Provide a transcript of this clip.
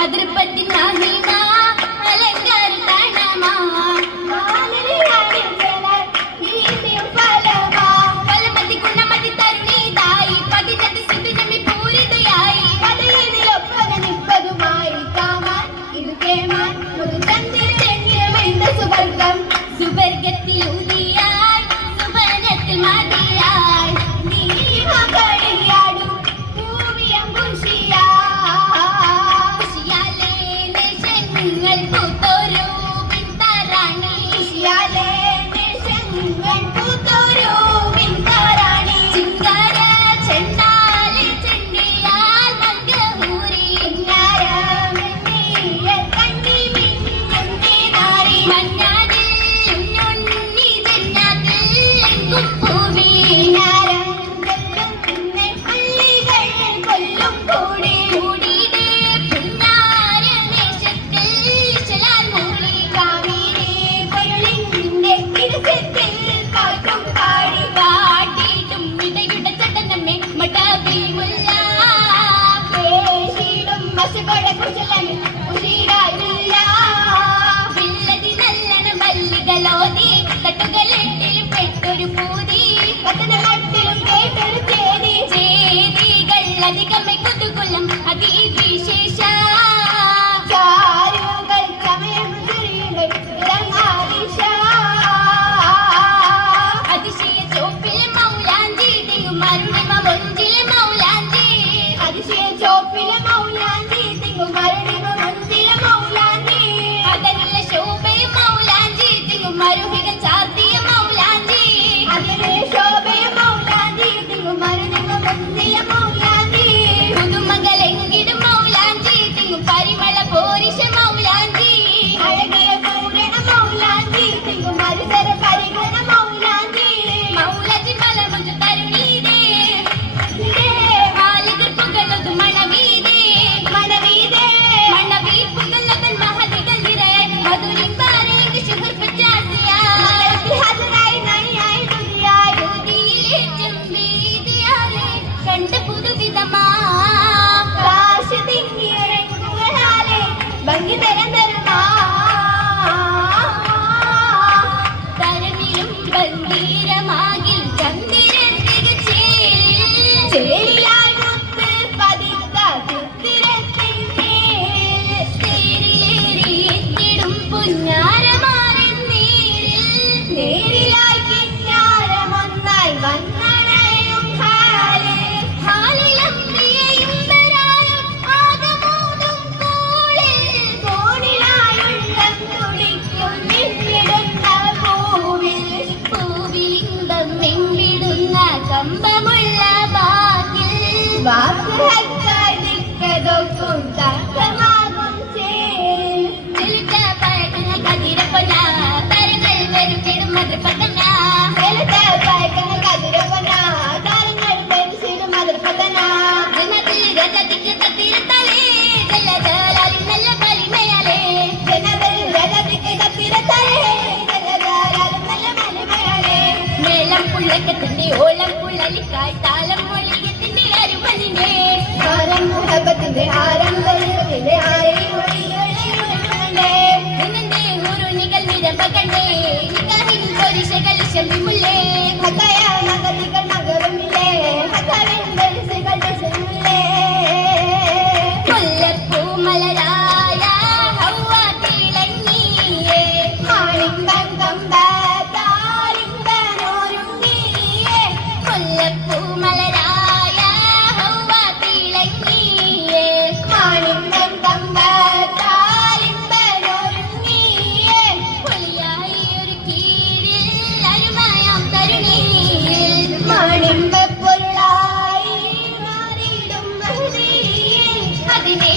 അതിർപ്പത്തിൻ മഹിമ അലങ്കാര കൊല്ലം അതിവിശേഷ അതിശയ ചോപ്പിലെ മൗലാഞ്ചി തിങ്ങും മരുണിമ മൊഞ്ചിലെ മൗലാഞ്ചി അതിശയ ചോപ്പിലെ മൗലാഞ്ചി തിങ്ങും മരുണിമ മൊഞ്ചിലെ മൗലാഞ്ചി അതല്ല ശോഭയെ മൗലാഞ്ചി തിങ്ങും മരുഹികൾ ചാർത്തിയ മൗലാഞ്ചി അതിലെ ശോഭയെ മൗലാഞ്ചി തിങ്ങും മരുണിമ മൊഞ്ചിലെ മൗലാഞ്ചി പുതുമകളെങ്കിലും മൗലാഞ്ചി തിങ്ങും പരിമള പോരിശ മൗലാഞ്ചി അഴകിയ പൂരണ മൗലാഞ്ചി തിങ്ങും മരുതര പരിഗണ മൗലാഞ്ചി മൗലാഞ്ചി മലമുഞ്ചു തരുണീതേ മാലികർ പുകളതു മണവീതേ മണവീതേ മണവീപ്പുകളതൻ മഹതികൾ നിറയെ മധുരിമ്പാരേക്ക് ശുഹർ പറ്റാസിയ ഹജറായി നണിയായി ദുനിയായി ദുനിയിലെ ചെമ്പീതിയാലെ കണ്ട പുതുവിധമാ കാശ് തിങ്ങിയറെ കുടുകളാലെ ഭംഗി തരം തരുമാ തരണിലും ഗംഭീരമാകിൽ ചന്ദ്രൻ ചേരിയാൽ മുത്ത് പതിത്ത ചിത്തിരത്തിൻ തേരിലേറിയെത്തിടും പുഞ്ഞാരമാരൻ നേരിലായി കിന്നാരമൊന്നായി വന്നണയും ഹാലിലമ്പിയയും വരാനും ആകമോതും കോണിലായുള്ളം തുടിക്കും മിന്നിടുന്ന പൂവിലിംബം മിന്നിടുന്ന കമ്പമുള്ള വാക്കിൽ ദിക്കതൊക്കും തർക്കമാകും ചെലുത്ത പഴക്കുന്ന കതിരപ്പൊന്ന തരങ്ങൾ വരുത്തിടും മധുരപ്പത്തന ചെലുത്ത പഴക്കുന്ന കതിരപ്പൊന്ന തരങ്ങൾ വരുത്തിടും മധുരപ്പത്തന ജനത്തിൽ രജതിക്ക് കത്തിരത്തലേ ജലജലാലിൽ നല്ല വലിമയാലേ ജനത്തിൽ രജതിക്ക് കത്തിരത്തലേ ജലജലാലിൽ നല്ല വലിമയാലേ മേളം പുള്ളക്കത്തിന്റെ ഓളം പുള്ളലിക്കായി താളം മൊഴിയത്തിന്റെ അരുമലിനെ ഹാരം മുഹബത്തിന്റെ ഹാരം വലിയതിന്റെ ആരെയും നിന്നെ ഉരുണികൾ നിരമ്പകണ്ടേ നിക്കാഹിൽ പൊരിശകൾ ശമിമുള്ളേ ഹതയ നഗതികൾ നഗരമില്ലേ ഹതവിൻ വെളിസുകൾ ദശമുള്ളേ മുല്ലപ്പൂ മലരായ ഹൗവ തിളങ്ങിയേ മാണിമ്പം കമ്പത്താലിമ്പനോരുങ്ങിയേ മുല്ലപ്പൂ മലരായ ഹൗവ തിളങ്ങിയേ മാണിമ്പം കമ്പത്താലിമ്പനോരുങ്ങിയേ പുലിയായി ഒരു കീഴിൽ അരുമയാം തരുണിയിൽ മാണിമ്പപ്പൊരുളായി മാറിയിടും മഹദിയിൽ അതിനെ